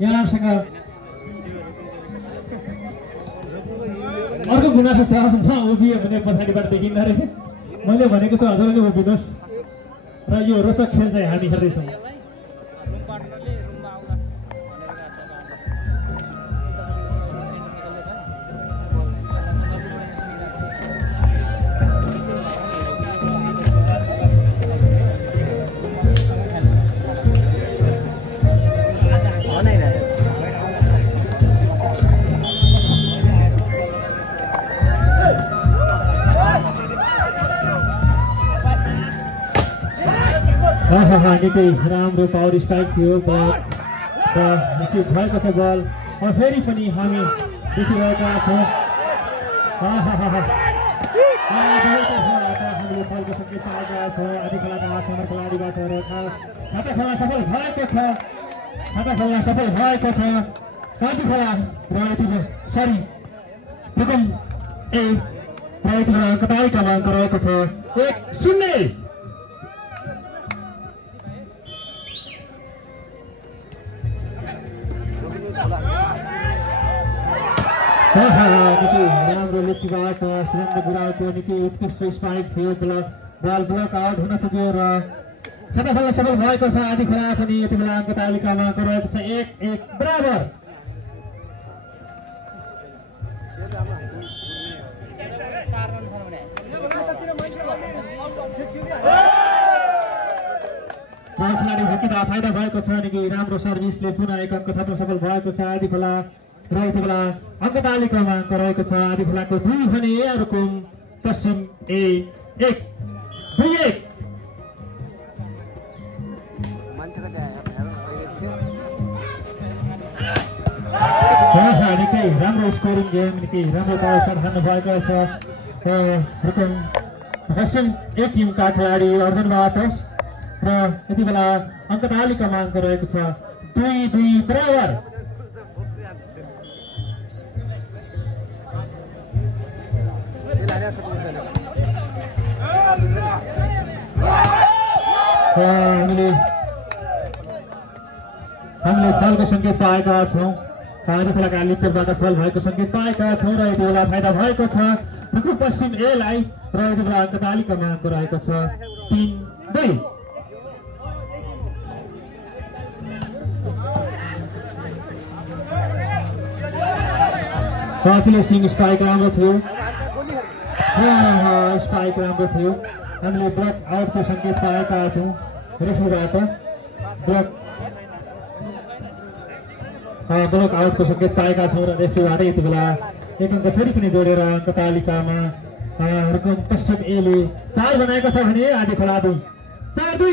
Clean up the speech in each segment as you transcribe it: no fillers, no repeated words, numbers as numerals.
यहाँसँग अर्को गुनासो छ उभियो भने पछाडिबाट देखिन्न रे मैले भनेको छु हजुरले उभिनुहोस् र यो रोचक खेल चाहिँ हामी हेर्दैछौँ निकै राम्रो पावर स्ट्राइक थियो र रिसिभ भएको छ बल फेरि पनि हामी देखिरहेका छौँ हामीले बलको सङ्केत पाएका छौँ आधी खेलाका 8 नम्बर खेलाडीबाट खाता खेल्न सफल भएको छ आधी खेला रुकुम ए र यति बेला कटारीका माग रहेको छ 1-0 निकै राम्रो लेफ्टीबाट सुरेन्द्र गुराको निकै उत्कृष्ट स्पाइक थियो बल ब्लक आउट हुन पुग्यो र खाता खेल्न सफल भएको छ आधी खेला पनि यति बेला अङ्क तालिकामा रहेको छ 1-1 बराबर खेलाडी झुकिँदा फाइदा भएको छ निकै राम्रो सर्भिसले पुनः एक अङ्क थप्न सफल भएको छ आधी खेला र यति बेला अङ्क तालिकामा अङ्क रहेको छ आधी खेलाको 2 भने रुकुम पश्चिम 1-1 2-1 निकै राम्रो स्कोरिङ गेम निकै राम्रो पावर सट हान्नु भएको छ रुकुम पश्चिम 1 टिमका खेलाडी अर्जुन बाटोस र यति बेला अङ्क तालिकामा अङ्क रहेको छ 2-2 बराबर हामीले फलको सङ्केत पाएका छौँ आधी खेलाका लिप्टरबाट फल भएको सङ्केत पाएका छौँ र यति बेला फाइदा भएको छ रुकुम पश्चिम ए लाई र यति बेला अङ्क तालिकामा अङ्क रहेको छ 3-2 फिनिसिङ स्ट्राइक राम्रो थियो स्ट्राइक राम्रो थियो हामीले ब्लक आउटको सङ्केत पाएका छौँ रेफ्रीबाट ब्लक आउटको सङ्केत पाएका छौँ र रेफ्रीबाट यति बेला एक अङ्क फेरि पनि जोडेर अङ्क तालिकामा रुकुम पश्चिम एले 4 बनाएको छ भने आधी खेला 2 4-2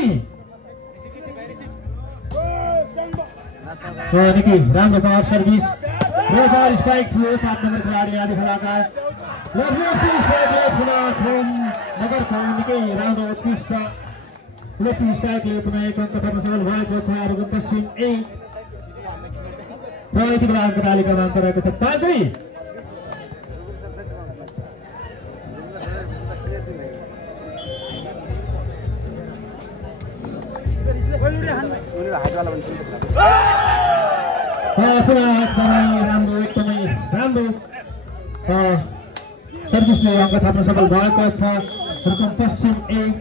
निकै राम्रो पावर सर्भिस र बल स्ट्राइक थियो 7 नम्बर खेलाडी आधी खेलाका लेफ्टी स्ट्राइकले पुनः नगरको निकै राम्रो उत्कृष्ट लेफ्टी स्ट्राइकले पुनः एक अङ्क थप्न सफल भएको छ रुकुम पश्चिम 1 र यति बेला अङ्क तालिकामा अङ्क रहेको छ 5-2 एकदमै राम्रो सर्भिसले अङ्क थप्न सफल भएको छ रुकुम पश्चिम 1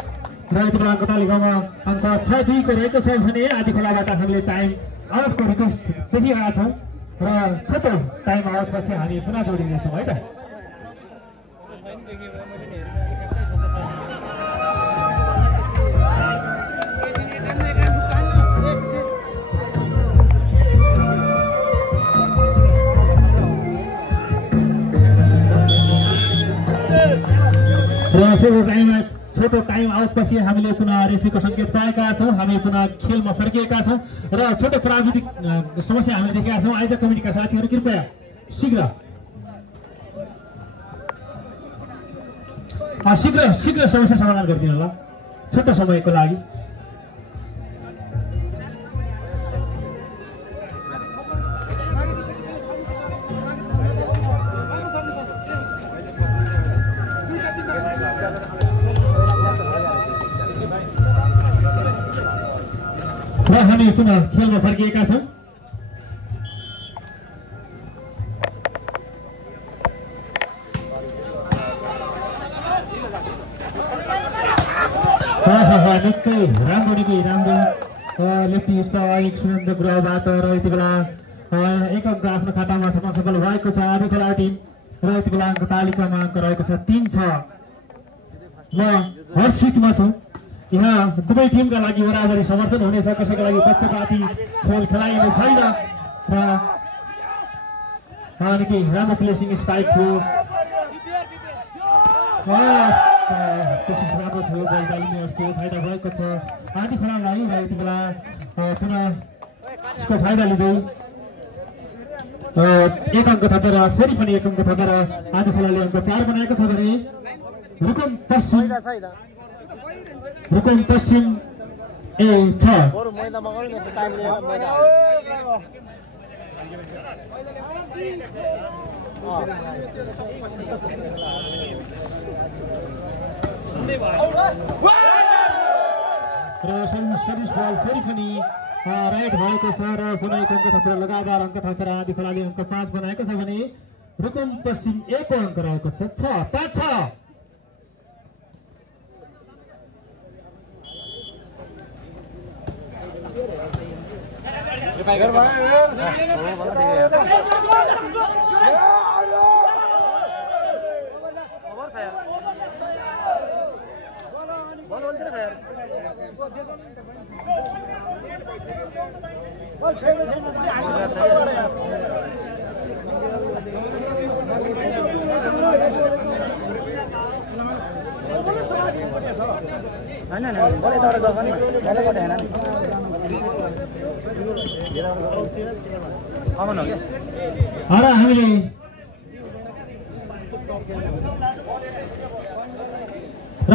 र यति बेला अङ्क तालिकामा अङ्क 6-2 को रहेको छ भने आधी खेलाबाट हामीले टाइम आउटको रिक्वेस्ट देखिरहेका छौँ र छोटो टाइम आउटपछि हामी पुनः जोडिनेछौँ है त छोटो टाइम आउटपछि हामीले पुनः रेफ्रीको सङ्केत पाएका छौँ हामी पुनः खेलमा फर्किएका छौँ र छोटो प्राविधिक समस्या हामीले देखेका छौँ आयोजक कमिटीका साथीहरू कृपया शीघ्र समस्या समाधान गरिदिनु होला छोटो समयको लागि हामी पुनः खेलमा फर्किएका छौँ निकै राम्रो लेफ्टी स्ट्राइक सुरेन्द्र ग्रहबाट र यति बेला एक अङ्क आफ्नो खातामा थप्न सफल भएको छ आधी खेला टिम र यति बेला अङ्क तालिकामा अङ्क रहेको छ 3-6। म हर्षितमा छु। यहाँ दुवै टिमका लागि बराबरी समर्थन हुनेछ, कसैका लागि पक्षपाती खेल खेलाइने छैन र निकै राम्रो प्लेसिङ स्ट्राइक थियो, कोसिस राम्रो थियो, बल बालिनेहरूको फाइदा भएको छ आधी खेलालाई र यति बेला पुनः यसको फाइदा लिँदै एक अङ्क थपेर फेरि पनि एक अङ्क थपेर आधी खेलाले अङ्क 4 बनाएको छ भने रुकुम पश्चिम 6 र सर्भिस बल फेरि पनि राइट भएको छ र पुनः एक अङ्क थपेर लगातार अङ्क थपेर आधी खेलाले अङ्क 5 बनाएको छ भने रुकुम पश्चिम 1 को अङ्क रहेको छ 6-5-6।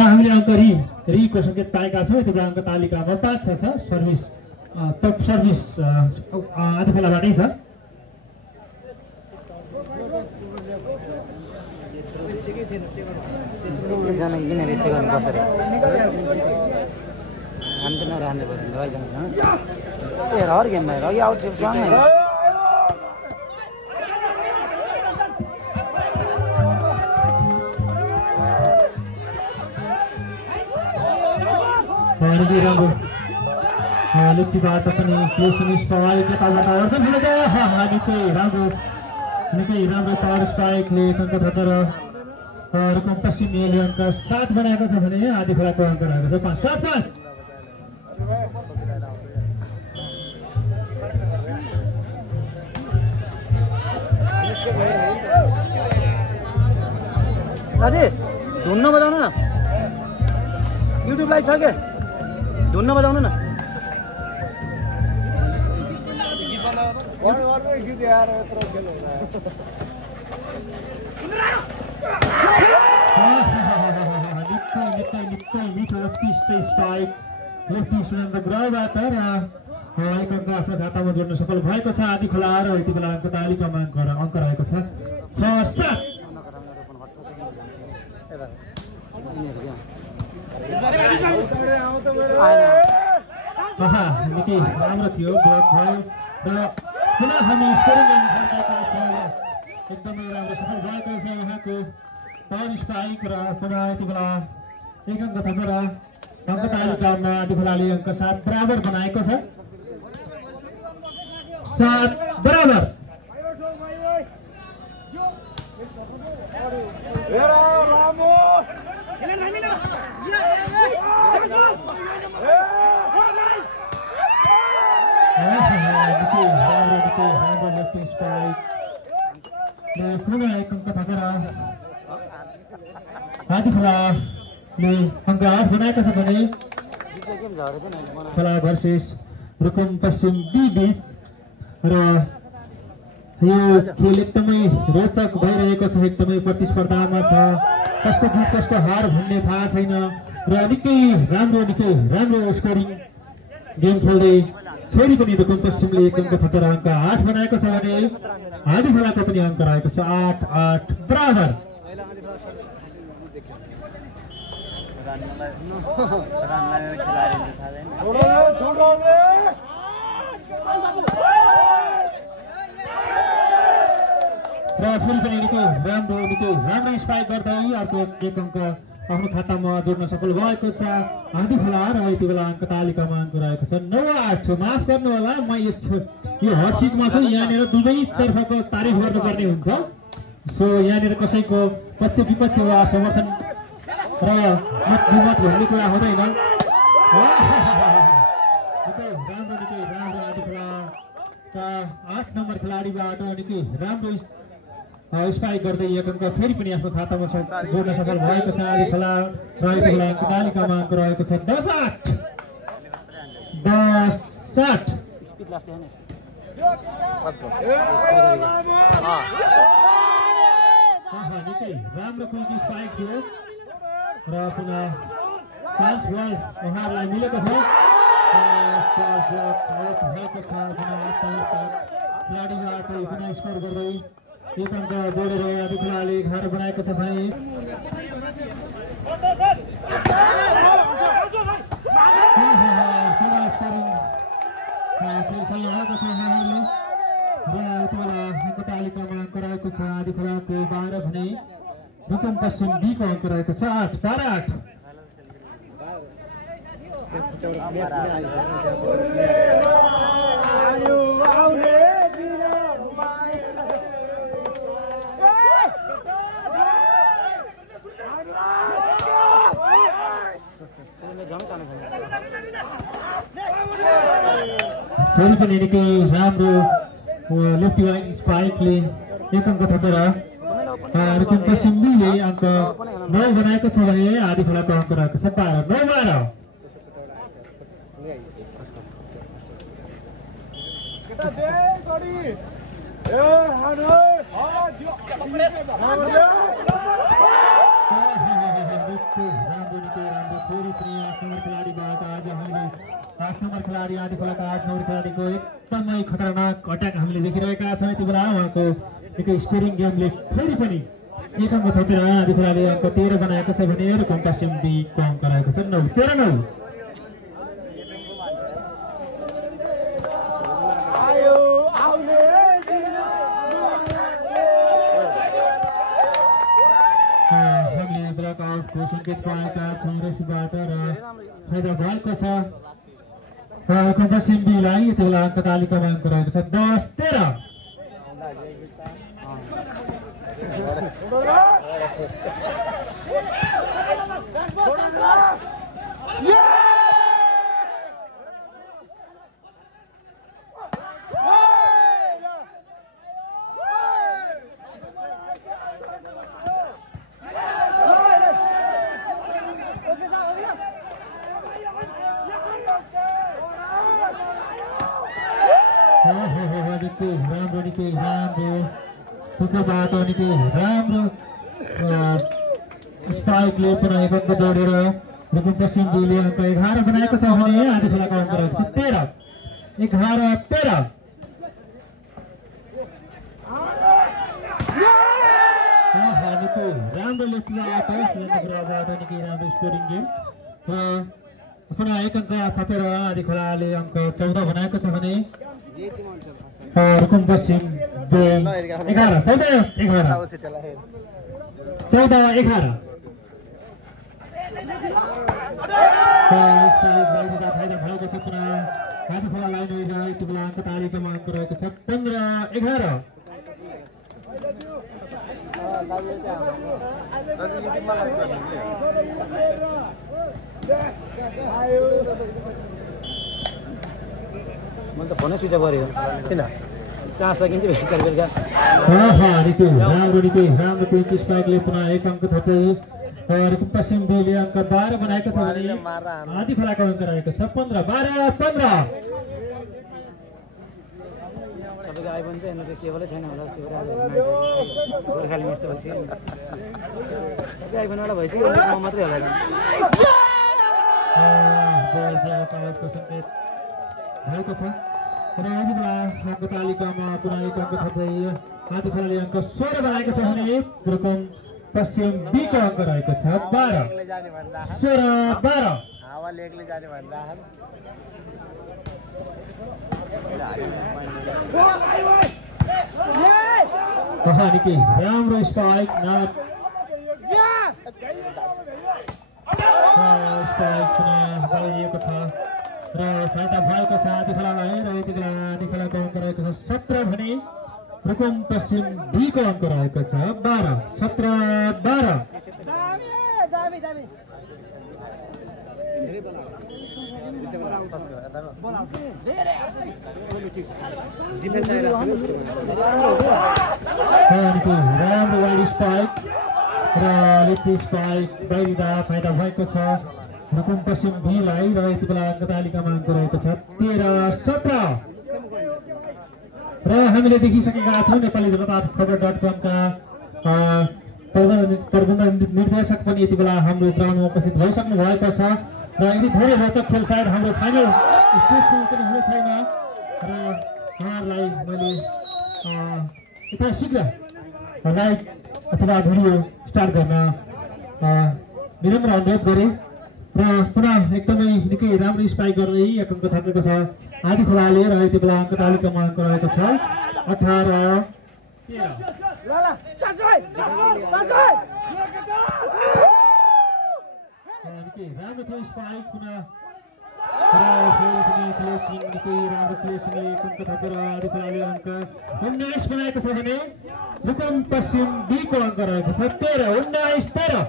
हामीले अङ्क रीको सङ्केत पाएका छौँ। यति बेला अङ्क तालिकामा 5-6 छ। सर्भिस टप सर्भिस आधी खेलाबाटै छ। राम्रो लेफ्टीबाट पनि प्लेसिङ स्ट्राइक यताबाट अर्थ निकै राम्रो पावर स्ट्राइकले अङ्क थपेर रुकुम पश्चिमले अङ्क 7 बनाएको छ भने आधी खेलाको अङ्क रहेको छ 5-7-5। दाजु धुन्न बजाउनु न, युट्युब लाइभ छ के, धुन्न बजाउनु न। ग्रहबाट र एक अङ्क आफ्नो खातामा जोड्न सफल भएको छ आधी खेला र यति बेला अङ्क तालिकामा अङ्क रहेको छ 6-7। निकै राम्रो थियो, ब्लक भयो र पुनः हामी स्कोरिङ फर्काएका छौँ। एकदमै राम्रो सफल भएको छ उहाँको पावर स्ट्राइक र पुनः यति बेला एक अङ्क थपेर अङ्क तालिकामा आधी खेलाले अङ्क 7 बराबर बनाएको छ 7 बराबर। पुनः एक अङ्क थपेर आधी खेलाले अङ्क 8 बनाएको छ भने खेला भर्सेस रुकुम पश्चिम बी बीच र यो खेल एकदमै रोचक भइरहेको छ, एकदमै प्रतिस्पर्धामा छ, कसको जित कसको हार भन्ने थाहा छैन र निकै राम्रो स्कोरिङ गेम खेल्दै फेरि पनि रुकुम पश्चिमले एक अङ्क थपेर अङ्क 8 बनाएको छ भने आधी खेलाको पनि अङ्क रहेको छ 8-8 बराबर। र फेरि पनि निकै राम्रो स्ट्राइक गर्दै अर्को एक अङ्क आफ्नो खातामा जोड्न सफल भएको छ आधी खेला र यति बेला अङ्क तालिकामा अङ्क रहेको छ 9-8। माफ गर्नु होला, म यो हट सिटमा छु, यहाँनिर दुवै तर्फको तारिफ गर्नुपर्ने हुन्छ। सो यहाँनिर कसैको पक्ष विपक्ष वा समर्थन र मत भन्ने कुरा हुँदैन। निकै राम्रो आधी खेलाका 8 नम्बर खेलाडीबाट निकै राम्रो स्पाइक गर्दै एक अङ्क फेरि पनि आफ्नो खातामा जोड्न सफल भएको छ। आधी खेला रहेको बेला अङ्क तालिकामा अङ्क रहेको छ 10-8। 10-8 स्पिड लास्ट है निकै राम्रो क्विक स्पाइक थियो र पुनः चान्स बल उहाँहरूलाई मिलेको छ। खेलाडीबाट पुनः स्कोर गर्दै एक अङ्क जोडेर आधी खेलाले 11 बनाएको छ भने अङ्क तालिकामा अङ्क रहेको छ आधी खेलाको 12 भने रुकुम पश्चिम बीको अङ्क रहेको छ 8। 12-8 फेरि पनि निकै राम्रो लेफ्टी वाइड स्पाइकले एक अङ्क थपेर रुकुम पश्चिम बीले अङ्क 9 बनाएको छ भने आधी खेलाको अङ्क रहेको छ 12। 9-12 खेलाडीबाट आज हामीले 8 नम्बर खेलाडी आधी खेलाका 8 नम्बर खेलाडीको एकदमै खतरनाक अट्याक हामीले देखिरहेका छौँ। यति बेला उहाँको निकै स्कोरिङ गेमले फेरि पनि एक अङ्क थपेर आधी खेलाले अङ्क 13 बनाएको छ भने रुकुम पश्चिम बीको अङ्क रहेको छ 9। 13-9 सङ्केत पाएका छौँ रेफ्रीबाट र फाइदा भएको छ रुकुम पश्चिम बीलाई। यति बेला अङ्क तालिकामा अङ्क रहेको छ 10-13। निकै राम्रो टुक्रोबाट निकै राम्रो स्पाइकले पुनः एक अङ्क जोडेर रुकुम पश्चिम बीले अङ्क 11 बनाएको छ भने आधी खेलाको अङ्क रहेको छ 13। 11-13 निकै राम्रो लेफ्टबाट निकै राम्रो स्कोरिङ गेम र पुनः एक अङ्क थपेर आधी खेलाले अङ्क 14 बनाएको छ भने रुकुम पश्चिम बी 11। 14-11 फाइदा भएको छ पुनः आधी खेलालाई नै यति बेला अङ्क तालिकामा अङ्क रहेको छ 15-11। मैले त फोनै स्विच अफ गरेको किन 4 सेकेन्ड चाहिँ बेलुका निकै राम्रो क्विक स्पाइकले पुनः एक अङ्क थपे रुकुम पश्चिम बीले अङ्क 12 बनाएको छ भने आधी खेलाको अङ्क रहेको छ 15-12-15। सबैको आइफोन चाहिँ हेर्नु त केबलै छैन होला जस्तो गोर्खाली यस्तो भइसक्यो सबै आइफोनवाला भइसक्यो म मात्रै होला भएको छ र यति बेला अङ्क तालिकामा पुनः एक अङ्क थप्दै आधी खेलाले अङ्क 16 बनाएको छ भने रुकुम पश्चिम बीको अङ्क रहेको छ 12। 16-12 निकै राम्रो स्पाइक स्ट्राइक पुनः गरिएको छ र फाइदा भएको छ आदि खेलालाई र यति बेला आदि खेलाको अङ्क रहेको छ 17 भने रुकुम पश्चिम B को अङ्क रहेको छ 12 17-12 राम्रो वाइड स्पाइक र लिफ्ट स्पाइक बाहिरिँदा फाइदा भएको छ रुकुम पश्चिम B लाई र यति बेला अङ्क तालिकामा अङ्क रहेको छ 13-17 र हामीले देखिसकेका छौँ नेपाली जनता खबर.com का प्रबन्ध निर्देशक पनि यति बेला हाम्रो ग्राउन्डमा उपस्थित भइसक्नु भएको छ र यदि धेरै रोचक खेल सायद हाम्रो फाइनल स्टेजसम्म पनि हुने छैन र उहाँहरूलाई मैले यता शीघ्र लाइभ अथवा भिडियो स्टार्ट गर्न विनम्र अनुरोध गरेँ र पुनः एकदमै निकै राम्रो स्ट्राइक गर्दै एक अङ्क थपेको छ आदि खोलाले र यति बेला अङ्क तालिकामा अङ्क रहेको छ 18-13 राम्रो थियो स्पाइक पुनः राम्रो प्लेसिङले एक अङ्क थपेर आदि खोलाले अङ्क 19 बनाएको छ भने रुकुम पश्चिम B को अङ्क रहेको छ 13-19-13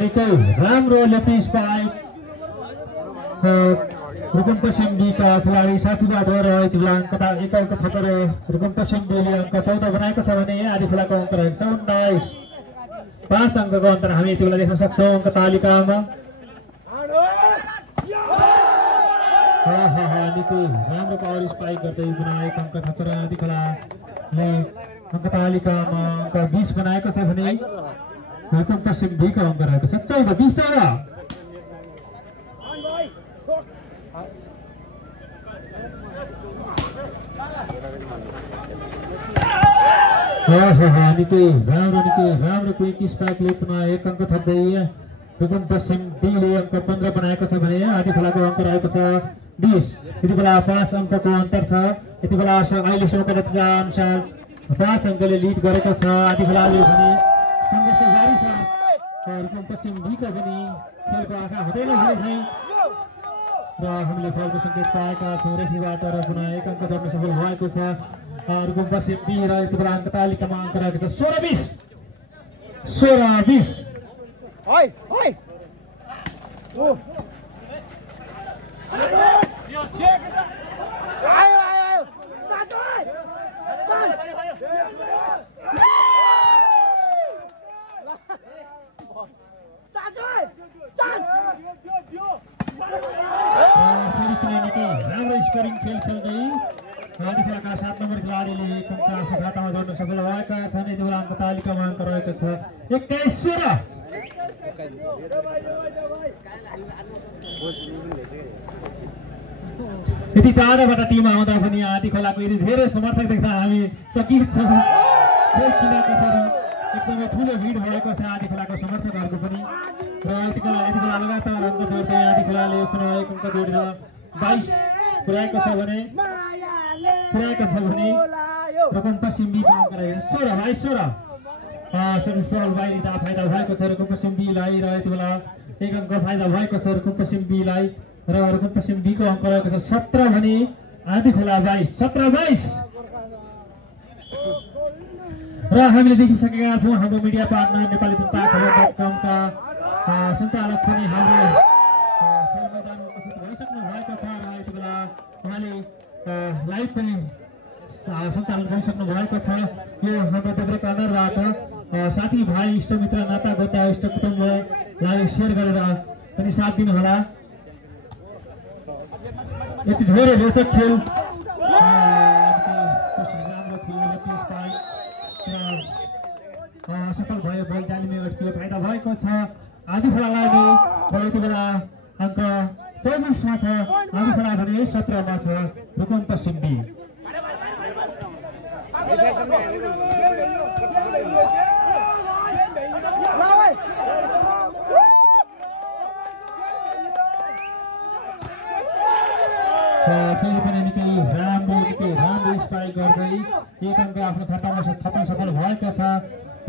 निकै राम्रो लेफ्ट स्पाइक रुकुम पश्चिम B का खेलाडी साथीबाट र यति बेला एक अङ्क थपेर रुकुम पश्चिम B ले अङ्क 14 बनाएको छ भने आदि खोलाको अङ्क रहेको छ 19 5 अङ्कको अन्तर हामी यति बेला देख्न सक्छौँ अङ्क तालिकामा निकै राम्रो पावर स्पाइक गर्दै पुनः एक अङ्क थपेर आदि खोलाले अङ्क तालिकामा अङ्क 20 बनाएको छ भने रुकुम पश्चिम B को अङ्क रहेको छ 14-20-14 निकै राम्रो क्विक स्पाइकले पुनः एक अङ्क थप्दै रुकुम पश्चिम B ले अङ्क 15 बनाएको छ भने आदि खोलाको अङ्क रहेको छ 20 यति बेला 5 अङ्कको अन्तर छ यति बेला अहिलेसम्मको नतिजा अनुसार 5 अङ्कले लिड गरेको छ आदि खोलाले भने सङ्घर्ष जारी छ रुकुम पश्चिम B को पनि खेलको आँखा हुँदैन भने चाहिँ र हामीले फलको सङ्केत पाएका छौँ रेफ्रीबाट र पुनः एक अङ्क गर्न सफल भएको छ रुकुम पश्चिम B र यति बेला अङ्क तालिकामा अङ्क रहेको छ 16-20 राम्रो स्कोरिङ खेल खेल्दै आदि खोलाका 7 नम्बर खेलाडीले एक अङ्क आफ्नो खातामा गर्न सफल भएका छन् यति बेला अङ्क तालिकामा अङ्क रहेको छ 21-16 यति टाढाबाट टिम आउँदा पनि आदि खोलाको यदि धेरै समर्थक देख्दा हामी चकित छौँ खेल किन कसरी एकदमै ठुलो भिड भएको छ आदि खोलाको समर्थकहरूको पनि र यति बेला लगातार अङ्क जोड्दै आदि खोलाले पुनः एक अङ्क जोडेर 22 पुर्याएको छ भने रुकुम पश्चिम B को अङ्क रहेको 16-22-16 सेमिफाइनल बाहिरिँदा फाइदा भएको छ रुकुम पश्चिम B लाई र यति बेला एक अङ्क फाइदा भएको छ रुकुम पश्चिम B लाई र रुकुम पश्चिम B को अङ्क रहेको छ 17 भने आदि खोला 22 17-22 र हामीले देखिसकेका छौँ हाम्रो मिडिया पार्टनर नेपाली जनता खबर.com का सञ्चालक पनि हाम्रो खेल मैदानमा उपस्थित भइसक्नु भएको छ र यति बेला उहाँले लाइभ पनि सञ्चालन गरिसक्नु भएको छ यो हाम्रो देब्रे कर्नरबाट साथीभाइ इष्टमित्र नाता गोता इष्ट कुटुम्बलाई सेयर गरेर पनि साथ दिनुहोला यति धेरै रोचक खेल सफल भयो बल जालीमा अड्कियो फाइदा भएको छ आदि खोलालाई यति बेला अङ्क 24 मा छ आदि खोला भने 17 मा छ रुकुम पश्चिम B फेरि पनि निकै राम्रो स्ट्राइक एक अङ्क आफ्नो खातामा थप्न सफल भएको छ।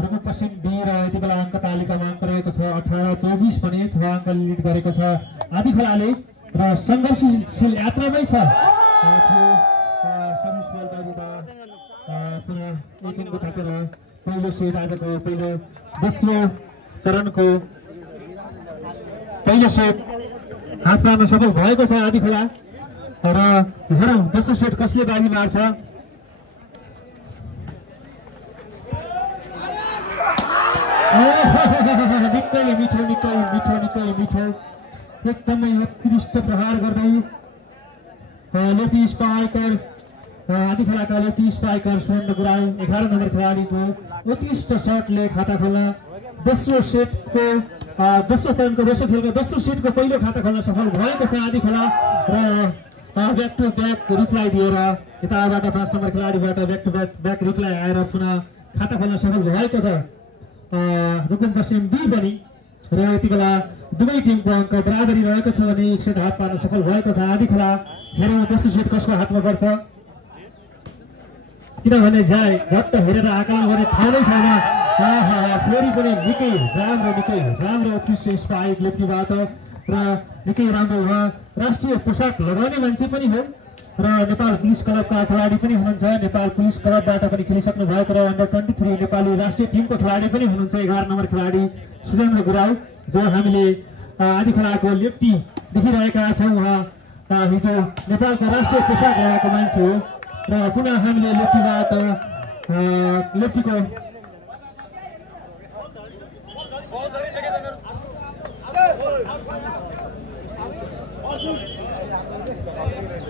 रुकुम पश्चिम बी र यति बेला अङ्क तालिकामा अङ्क रहेको छ 18-24 भने 6 अङ्क लिड गरेको छ आदि खोलाले र सङ्घर्षशील यात्रामै छ। सर्भिस बल बाजुमा पुनः एक अङ्क थपेर पहिलो सेट आजको पहिलो दोस्रो चरणको पहिलो सेट हात पार्न सफल भएको छ आदि खोला र हेरौँ दोस्रो सेट कसले बाजी मार्छ। निकै मिठो निकै मिठो निकै मिठो एकदमै उत्कृष्ट प्रहार गर्दै लेफ्टी स्पाइकर आदि खोलाका लेफ्टी स्पाइकर सुरेन्द्र गुराङ 11 नम्बर खेलाडीको उत्कृष्ट शटले खाता खोल्न दोस्रो सेटको दोस्रो चरणको दोस्रो खेलको दोस्रो सेटको पहिलो खाता खोल्न सफल भएको छ आदि खोला र ब्याक टु ब्याक रिप्लाई दिएर यताबाट 5 नम्बर खेलाडीबाट ब्याक टु ब्याक रिप्लाई आएर पुनः खाता खोल्न सफल भएको छ। रुकुम पश्चिम बी पनि र यति बेला दुवै टिमको अङ्क बराबरी रहेको छ भने एक सेट हात पार्न सफल भएको छ आदि खोला। हेरौँ दोस्रो सेट कसको हातमा पर्छ किनभने झट्ट हेरेर आकलन गर्ने ठाउँ नै छैन। फेरि पनि निकै राम्रो उत्कृष्ट स्पाइक लेफ्टीबाट र निकै राम्रो उहाँ राष्ट्रिय पोसाक लगाउने मान्छे पनि हो र नेपाल पुलिस क्लबका खेलाडी पनि हुनुहुन्छ। नेपाल पुलिस क्लबबाट पनि खेलिसक्नु भएको र अन्डर 23 नेपाली राष्ट्रिय टिमको खेलाडी पनि हुनुहुन्छ 11 नम्बर खेलाडी सुरेन्द्र गुराङ जो हामीले आदि खोलाको लेफ्टी देखिरहेका छौँ। उहाँ हिजो नेपालको राष्ट्रिय पोसाक लगाएको मान्छे हो र पुनः हामीले लेफ्टीबाट लेफ्टीको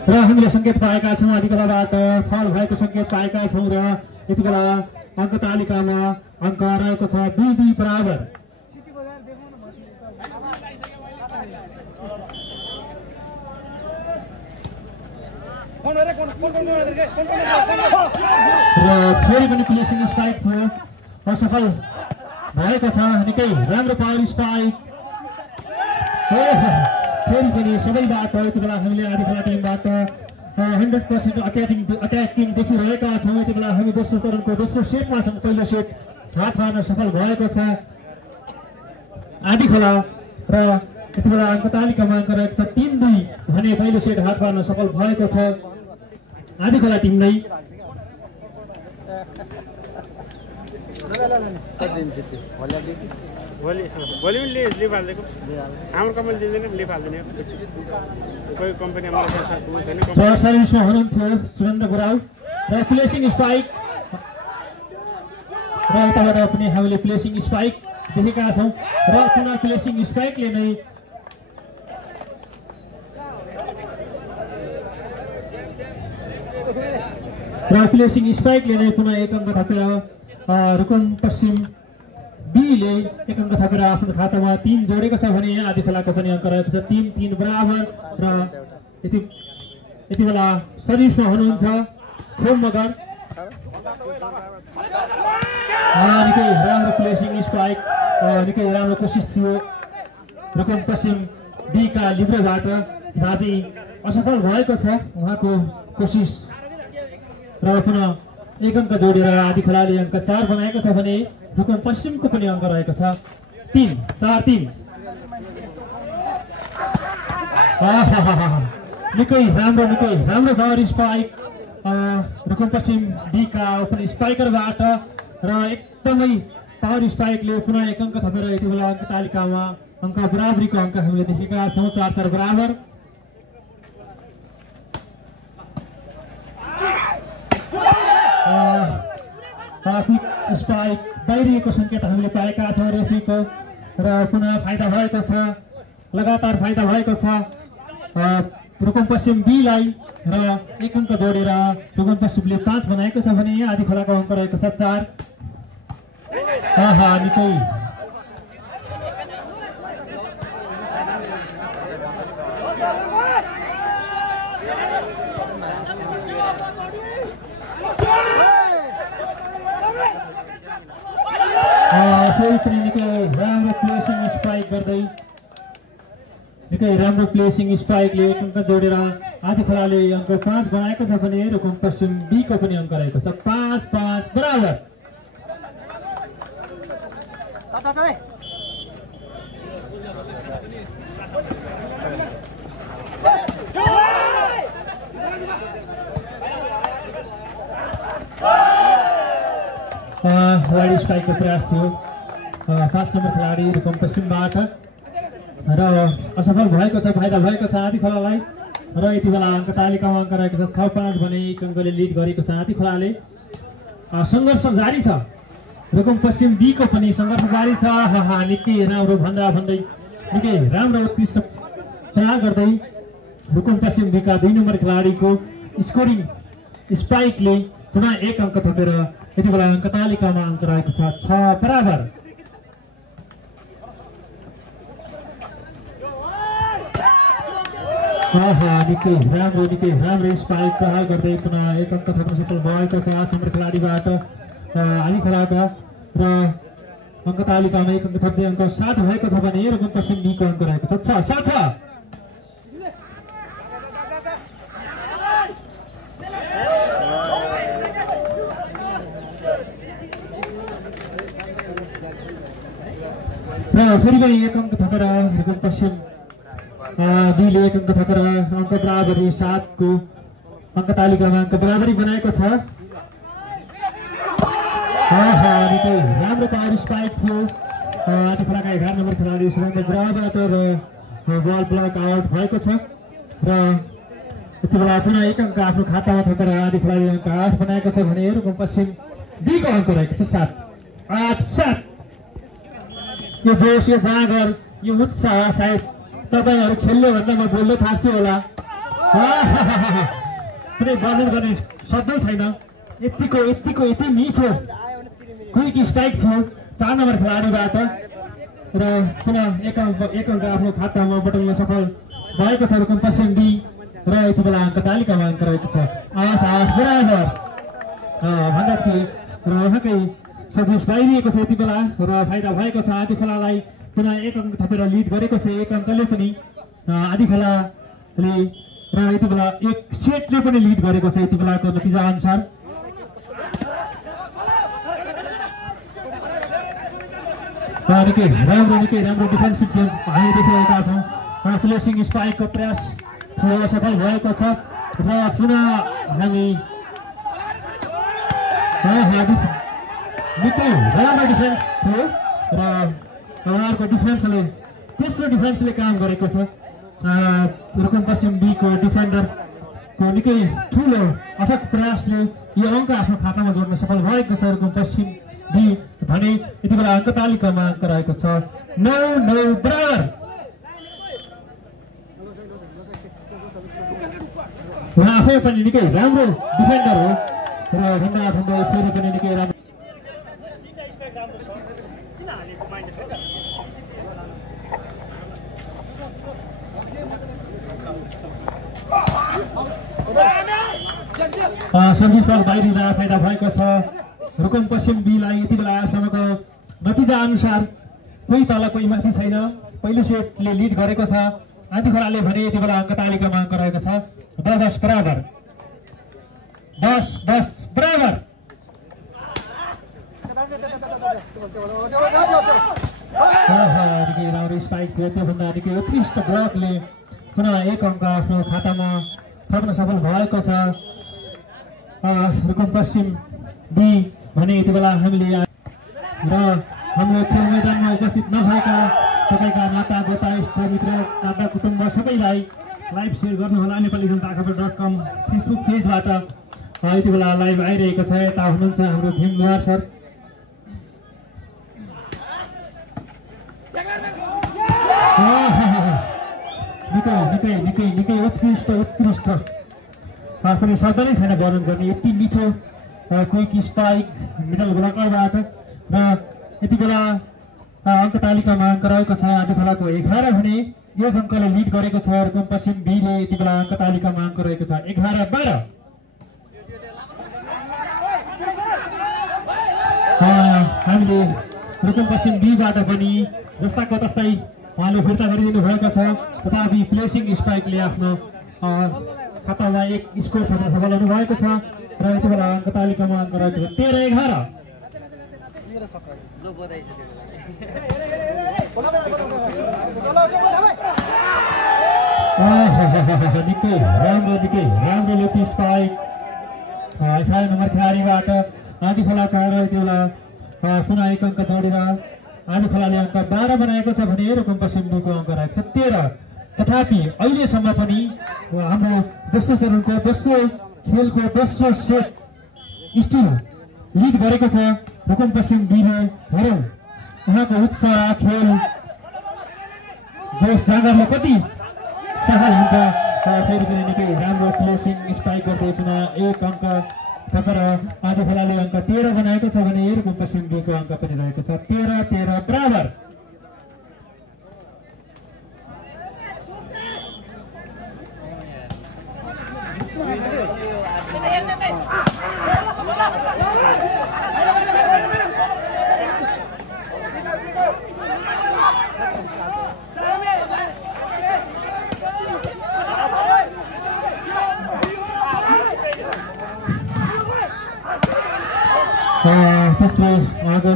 र हामीले सङ्केत पाएका छौँ आदि खोलाबाट फल भएको सङ्केत पाएका छौँ र यति बेला अङ्क तालिकामा अङ्क रहेको छ 2-2 बराबर। र फेरि पनि प्लेसिङ स्ट्राइक थियो असफल भएको छ। निकै राम्रो पावर स्पाइक फेरि पनि सबैबाट यति बेला हामीले आदि खोला टिमबाट 100% अट्याकिङ देखिरहेका छौँ। यति बेला हामी दोस्रो चरणको दोस्रो सेटमा छौँ। पहिलो सेट हात पार्न सफल भएको छ आदि खोला र यति बेला अङ्क तालिकामा अङ्क रहेको छ 3-2 भने पहिलो सेट हात पार्न सफल भएको छ आदि खोला टिम नै। सर्भिसमा हुनुहुन्थ्यो सुरेन्द्र गुराङ र प्लेसिङ स्पाइक र यताबाट पनि हामीले प्लेसिङ स्पाइक देखेका छौँ र पुनः प्लेसिङ स्पाइकले नै पुनः एक अङ्क थपेर रुकुम पश्चिम बीले एक अङ्क थपेर आफ्नो खातामा 3 जोडेको छ भने आदि खोलाको पनि अङ्क रहेको छ 3-3 बराबर र यति बेला सर्भिसमा हुनुहुन्छ खोम मगर निकै राम्रो प्लेसिङ स्पाइक निकै राम्रो कोसिस थियो रुकुम पश्चिम बीका लिब्रोबाट दाबी असफल भएको छ उहाँको कोसिस र पुनः एक अङ्क जोडेर आदि खोलाले अङ्क 4 बनाएको छ भने रुकुम पश्चिमको पनि अङ्क रहेको छ 3-4-3। निकै राम्रो पावर स्पाइक रुकुम पश्चिम बीका ओपन स्पाइकरबाट र एकदमै पावर स्पाइकले पुनः एक अङ्क थपेर यति बेला अङ्क तालिकामा अङ्क बराबरीको अङ्क हामीले देखेका छौँ 4-4 बराबर। स्पाइक बाहिरिएको सङ्केत हामीले पाएका छौँ रेफ्रीको र पुनः फाइदा भएको छ लगातार फाइदा भएको छ रुकुम पश्चिम बीलाई र एक अङ्क जोडेर रुकुम पश्चिमले 5 बनाएको छ भने आदि खोलाको अङ्क रहेको छ 4। निकै फेरि पनि निकै राम्रो प्लेसिङ स्पाइक गर्दै निकै राम्रो प्लेसिङ स्पाइकले एक अङ्क जोडेर आधी खोलाले अङ्क 5 बनाएको छ भने रुकुम पश्चिम बी को पनि अङ्क रहेको छ 5-5 बराबर। वाइड स्पाइकको प्रयास थियो 5 नम्बर खेलाडी रुकुम पश्चिमबाट र असफल भएको छ, फाइदा भएको छ आधी खोलालाई र यति बेला अङ्क तालिकामा अङ्क रहेको छ 6-5 भने एक अङ्कले लिड गरेको छ आधी खोलाले। सङ्घर्ष जारी छ, रुकुम पश्चिम बी को पनि सङ्घर्ष जारी छ। निकै राम्रो भन्दै निकै राम्रो उत्कृष्ट प्रयास गर्दै रुकुम पश्चिम बी का 2 नम्बर खेलाडीको स्कोरिङ स्पाइकले पुनः एक अङ्क थपेर यति बेला अङ्क तालिकामा अङ्क रहेको छ 6 बराबर। निकै राम्रो स्पाइक प्रहार गर्दै पुनः एक अङ्क थप्न सफल भएको छ 8 नम्बर खेलाडीबाट आधी खोलाका र अङ्क तालिकामा एक अङ्क थप्दै अङ्क 7 भएको छ भने रुकुम पश्चिम बी को अङ्क रहेको छ 6-7। र फेरि पनि एक अङ्क थपेर रुकुम पश्चिम बीले एक अङ्क थपेर अङ्क बराबरी 7 को अङ्क तालिकामा अङ्क बराबरी बनाएको छ। निकै राम्रो पावर स्पाइक थियो आधी खोलाका 11 नम्बर खेलाडी सुरेन्द्र बुढाबाट र बल ब्लक आउट भएको छ र यति बेला पुनः एक अङ्क आफ्नो खातामा थपेर आधी खेलाडी अङ्क 8 बनाएको छ भने रुकुम पश्चिम बी को अङ्क रहेको छ 7-8-7। यो जोस, यो जाँगर, यो उत्साह सायद तपाईहरु खेल्ने भन्दा म बोल्दै थाक्छु होला। कुनै वर्णन गर्ने शब्दै छैन, यति मिठो क्विक स्ट्राइक थियो 4 नम्बर खेलाडीबाट र पुनः एक अङ्क आफ्नो खातामा बटुल्न सफल भएको छ रुकुम पश्चिम बी र यति बेला अङ्क तालिकामा अङ्क रहेको छ 8-8 बराबर। भन्दा थिए र उहाँकै सदस्य बाहिरिएको छ यति बेला र फाइदा भएको छ आधी खोलालाई पुनः एक अङ्क थपेर लिड गरेको छ एक अङ्कले पनि आधी खोलाले र यति बेला एक सेटले पनि लिड गरेको छ यति बेलाको नतिजा अनुसार। निकै राम्रो डिफेन्सिभ गेम हामी देखिरहेका छौँ। प्लेसिङ स्पाइकको प्रयास थोरै सफल भएको छ र पुनः हामी निकै राम्रो डिफेन्स थियो र उहाँहरूको डिफेन्सले तेस्रो डिफेन्सले काम गरेको छ। रुकुम पश्चिम बी को डिफेन्डरको निकै ठुलो अथक प्रयासले यो अङ्क आफ्नो खातामा जोड्न सफल भएको छ रुकुम पश्चिम बी भने यति बेला अङ्क तालिकामा अङ्क रहेको छ 9-9 बराबर। उहाँ आफै पनि निकै राम्रो डिफेन्डर हो र भन्दा फेरि पनि निकै राम्रो सर्भिस बल बाहिरिँदा फाइदा भएको छ रुकुम पश्चिम बीलाई। यति बेलासम्मको नतिजा अनुसार कोही तल कोही माथि छैन, पहिलो सेटले लिड गरेको छ आधी खोलाले भने यति बेला अङ्क तालिकामा अङ्क रहेको छ 10-10 बराबर 10-10 बराबर। निकै राम्रो स्पाइक थियो, त्योभन्दा निकै उत्कृष्ट ब्लकले पुनः एक अङ्क आफ्नो खातामा थप्न सफल भएको छ रुकुम पश्चिम बी भने यति बेला हामीले र हाम्रो खेल मैदानमा उपस्थित नभएका तपाईँका नाता गोता इष्टमित्र नाता कुटुम्ब सबैलाई लाइभ सेयर गर्नुहोला नेपाली जनता खबर .com फेसबुक पेजबाट यति बेला लाइभ आइरहेको छ। यता हुनुहुन्छ हाम्रो भीम लोहार सर। निकै उत्कृष्ट कुनै शब्द नै छैन वर्णन गर्ने, यति मिठो क्विक स्पाइक मिडल ब्लकरबाट र यति बेला अङ्क तालिकामा अङ्क रहेको छ आधी खोलाको 11 भने एक अङ्कले लिड गरेको छ रुकुम पश्चिम बीले। यति बेला अङ्क तालिकामा अङ्क रहेको छ 11-12। हामीले रुकुम पश्चिम बीबाट पनि जस्ताको तस्तै उहाँले फिर्ता गरिदिनु भएको छ। तथापि प्लेसिङ स्पाइकले आफ्नो खातामा 1 स्कोर गर्न सफल हुनुभएको छ र यति बेला अङ्क तालिकामा अङ्क रहेको 13-11। निकै राम्रो लेपी स्पाइक 18 नम्बर खेलाडीबाट आदि खोलाका यति बेला पुनः 1 अङ्क जोडेर आदि खोलाले अङ्क 12 बनाएको छ भने रुकुम पश्चिमको अङ्क रहेको छ 13। तथापि अहिलेसम्म पनि हाम्रो दोस्रो चरणको दोस्रो खेलको दोस्रो सेट स्टिल लिड गरेको छ रुकुम पश्चिम बीले। हेरौँ उहाँको उत्साह खेल जोस जाँगरले कति सफल हुन्छ। फेरि पनि निकै राम्रो प्लेसिङ स्पाइक गर्दै पुनः 1 अङ्क थपेर आदि खोलाले अङ्क 13 बनाएको छ भने रुकुम पश्चिम बीको अङ्क पनि रहेको छ 13-13 बराबर।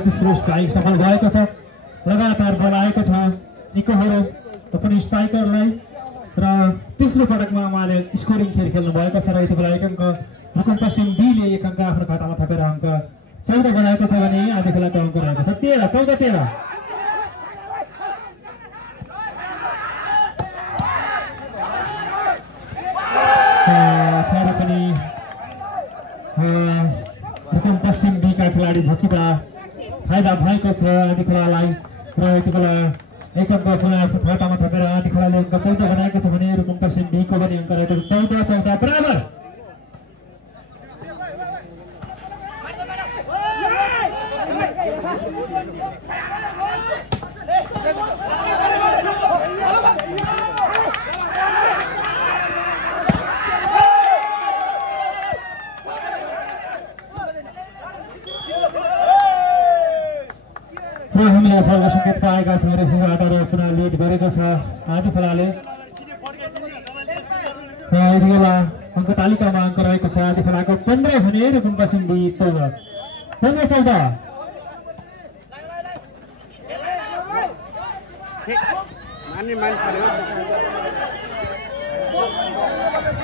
तेस्रो स्ट्राइक सफल भएको छ। लगातार बल आएको छ निकोहरो पनि स्ट्राइकरलाई र तेस्रो पटकमा उहाँले स्कोरिङ खेल खेल्नु भएको छ र यति बेला 1 अङ्क रुकुम पश्चिम बीले 1 अङ्क आफ्नो खातामा थपेर अङ्क 14 बनाएको छ भने आदि खोलाको अङ्क रहेको छ 13-14-13। फेरि पनि रुकुम पश्चिम बीका खेलाडी झुकिँदा फाइदा भएको छ आदि खोलालाई र यति बेला 1 अङ्क पुनः खातामा थपेर आदि खोलाले अङ्क 14 बनाएको छ भने रुकुम पश्चिम बीको पनि अङ्क रहेको छ 14-14 बराबर। हामीले फलको सङ्केत पाएका छौँ र पुनः लिड गरेको छ आदि खोलाले। यति बेला अङ्क तालिकामा अङ्क रहेको छ आदि खोलाको 15 भने रुकुम पश्चिम बी 14 15-14।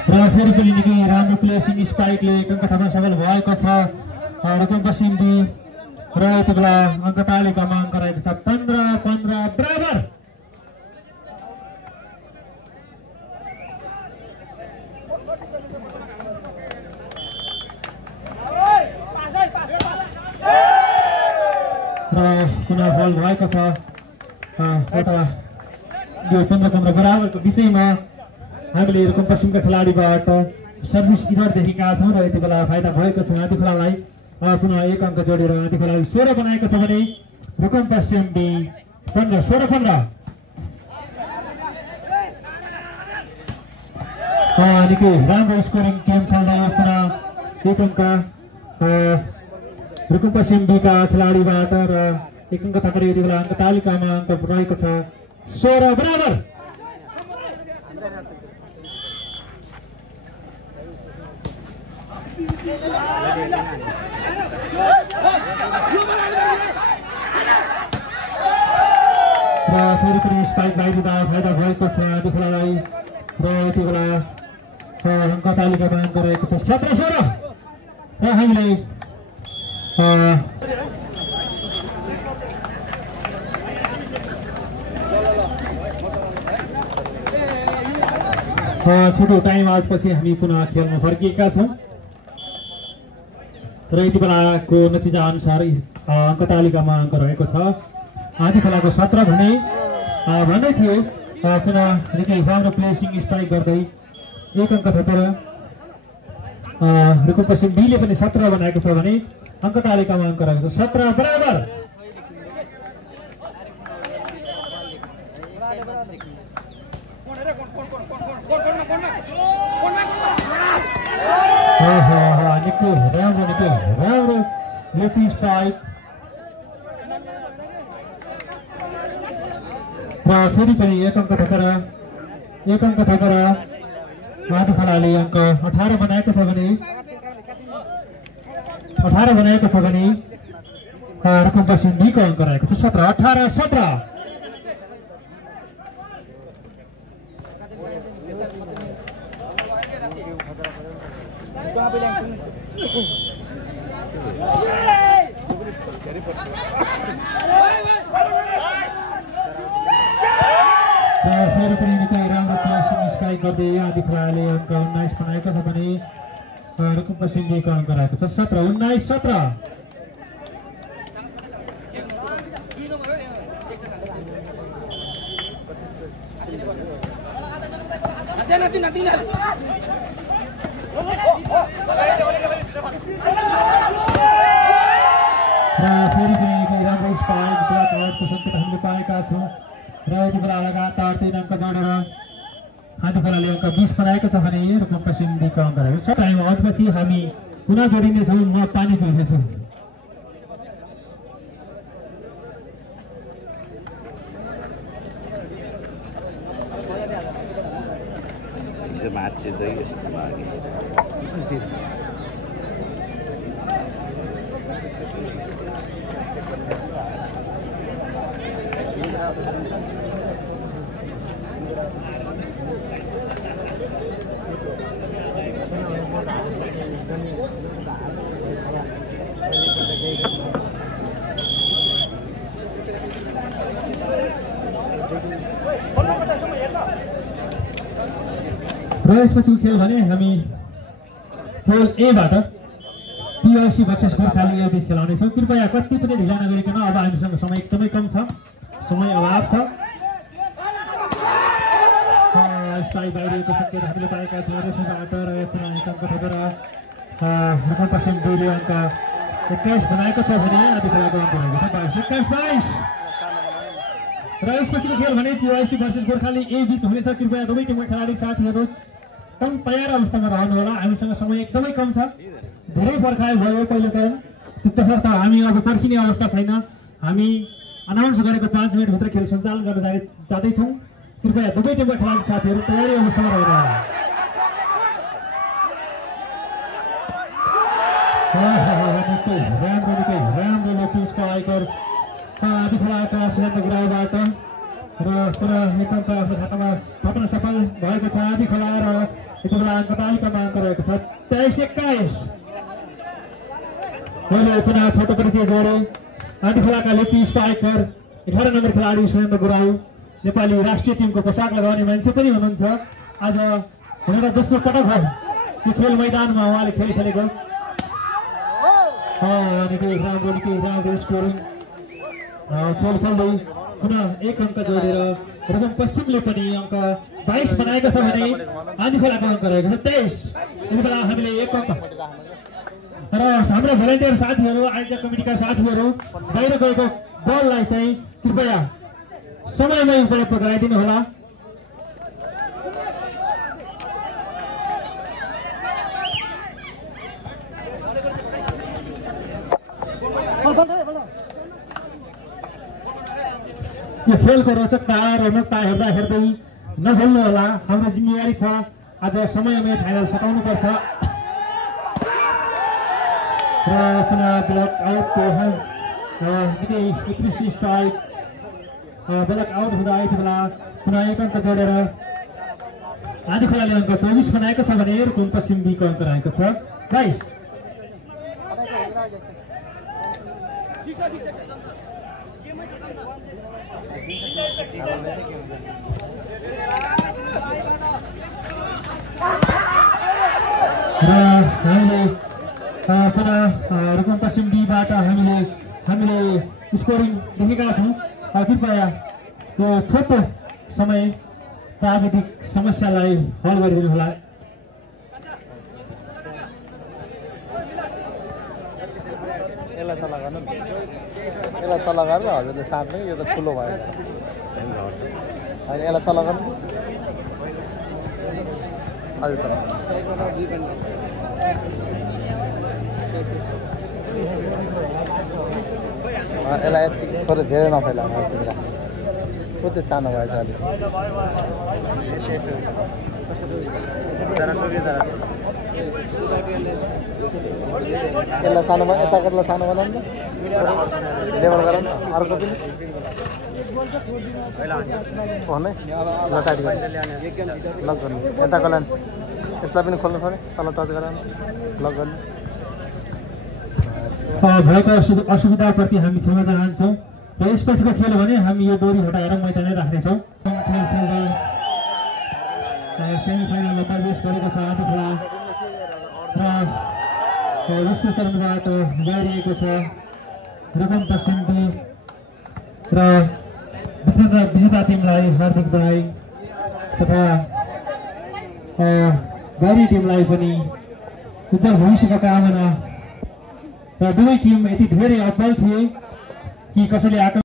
र फेरि पनि निकै राम्रो प्लेसिङ स्पाइकले 1 अङ्क थप्न सफल भएको छ रुकुम पश्चिम बी र यति बेला अङ्क तालिकामा अङ्क रहेको छ 15-15 बराबर। र पुनः फल भएको छ एउटा यो 15-15 बराबरको विषयमा हामीले रुकुम पश्चिमका खेलाडीबाट सर्भिस इरर देखेका छौँ र यति बेला फाइदा भएको छ आदि खोलालाई। पुनः 1 अङ्क जोडेर आदि खोलाले 16 बनाएको छ भने रुकुम पश्चिम बी 16-15। निकै राम्रो स्कोरिङ गेम खेल्दा पुनः 1 अङ्क रुकुम पश्चिम बीका खेलाडीबाट र 1 अङ्क थपेर यति बेला अङ्क तालिकामा अङ्क रहेको छ 16 बराबर। र फेरि पनि स्पाइक बाहिरबाट फाइदा भएको छ आदि खोलालाई र यति बेला अङ्क तालिकामा अङ्क रहेको छ 17-16 र हामीले छोटो टाइम आउटपछि हामी पुनः खेलमा फर्किएका छौँ र यति बेलाको नतिजा अनुसार अङ्क तालिकामा अङ्क रहेको छ आदि खोलाको 17 भने भन्दै थियो पुनः निकै राम्रो प्लेसिङ स्ट्राइक गर्दै 1 अङ्क थपेर रुकुम पश्चिम बीले पनि 17 बनाएको छ भने अङ्क तालिकामा अङ्क रहेको छ 17 बराबर। निकै राम्रो लेफ्ट स्ट्राइक र फेरि पनि 1 अङ्क थपेर माथि खेलाडीले अङ्क 18 बनाएको छ भने रुकुम पश्चिम बीको अङ्क रहेको छ 17 18 17 फेरि पनि निकै राम्रो प्लेसिङ स्ट्राइक गर्दै आदि खेलाडीले अङ्क 19 बनाएको छ भने रुकुम पश्चिम बीको अङ्क रहेको छ 17 19 17 फेरि पनि राम्रो स्पाइक ब्लक आउटको सङ्केत हामीले पाएका छौँ र यति बेला लगातार 3 अङ्क जोडेर आदि खेलाडीले अङ्क 20 बनाएको छ भने रुकुम पश्चिम बीको अङ्क रहेको छ। टाइम आउटपछि हामी पुनः जोडिनेछौँ। म पानी पिउनेछु। matches I guess र यसपछि खेल भने हामी खेल एबाट PYC भर्सेस गोर्खाली ए बीच खेलाउनेछौँ। कृपया कति पनि ढिला नगरिकन, अब हामीसँग समय एकदमै कम छ, समय अभाव छ। स्ट्राइक बाहिरको सङ्केत हामीले पाएका छौँ रेसबाट र पुनः अङ्क थपेर रुकुम पश्चिम बीले अङ्क 21 बनाएको छ भने आदि खेलाको अङ्क रहेको छ 22 र यसपछिको खेल भने PYC भर्सेस गोर्खाली ए बीच हुनेछ। कृपया दुवै टिमका खेलाडी साथीहरू एकदम तयार अवस्थामा रहनुहोला। हामीसँग समय एकदमै कम छ, धेरै पर्खाइ भयो पहिलो चरण, त्यसर्थ हामी अब पर्खिने अवस्था छैन। हामी अनाउन्स गरेको 5 मिनटभित्र खेल सञ्चालन गर्न जाँदैछौँ। कृपया दुवै टिमका खेलाडी साथीहरू तयारी अवस्थामा रहनुहोला। राम्रो लोकिङ स्ट्राइकर आदि खेलाका सुरेन्द्र गुराबाट र पुनः एकान्त आफ्नो खातामा थप्न सफल भएको छ आदि खेला र यति बेला अङ्क तालिकामा अङ्क रहेको छ 23-21। मैले पुनः छोटो परिचय जोडे आदि खेलाका लेफ्टी स्ट्राइकर 18 नम्बर खेलाडी सुरेन्द्र गुराउ नेपाली राष्ट्रिय टिमको पोसाक लगाउने मान्छे पनि हुनुहुन्छ। आज हुन त दोस्रो पटक हो यो खेल मैदानमा उहाँले खेल खेलेको। निकै राम्रो स्कोरिङ खेल खेल्दै पुनः 1 अङ्क जोडेर रुकुम पश्चिमले पनि अङ्क 22 बनाएको छ भने आदि खेलाको अङ्क रहेको छ 23। यति बेला हामीले 1 अङ्क र हाम्रो भोलिन्टियर साथीहरू आयोजक कमिटीका साथीहरू बाहिर गएको बललाई चाहिँ कृपया समयमै उपलब्ध गराइदिनु होला। यो खेलको रोचकता रोमकता हेर्दा हेर्दै नभुल्नु होला, हाम्रो जिम्मेवारी छ आज समयमै फाइनल सकाउनुपर्छ। र पुनः ब्लक आउटको निकै उत्कृष्ट स्ट्राइक ब्लक आउट हुँदा यति बेला पुनः 1 अङ्क जोडेर आदि खेलाले अङ्क 24 बनाएको छ भने रुकुम पश्चिम बीको अङ्क रहेको छ 22। र हामीले पुनः रुकुम पश्चिम बीबाट हामीले स्कोरिङ देखेका छौँ। कृपया यो छोटो समय प्राविधिक समस्यालाई हल गरिदिनु होला। यसलाई तल गरेर हजुरले साट्नु, यो त ठुलो भयो होइन, यसलाई तल गर्नु अझै तल यसलाई यति थोरै धेरै नफैलाउनु। कति सानो भएछ अहिले यसलाई सानो यताकोलाई सानो बनाउनु न लेभल गराउनु अर्को पनि भन्ने ल टाइट गर्नु लक गर्नु यताकोलाई यसलाई पनि खोल्नु पऱ्यो तल टच गराउनु लक गर्नु भएको असुविधाप्रति हामी क्षमा चाहन्छौँ र यसपछिको खेल भने हामी यो डोरी हटाएर मैदानै राख्नेछौँ खेल खेल्दै सेमिफाइनलमा प्रवेश गरेको छ आँधीखोला र विश्व शर्माबाट गाडिएको छ रकम पर्सेन्टी र विजेता टिमलाई हार्दिक बधाई तथा गाडी टिमलाई पनि उज्जवल भविष्यको कामना र दुवै टिम यति धेरै अब्बल थिए कि कसैले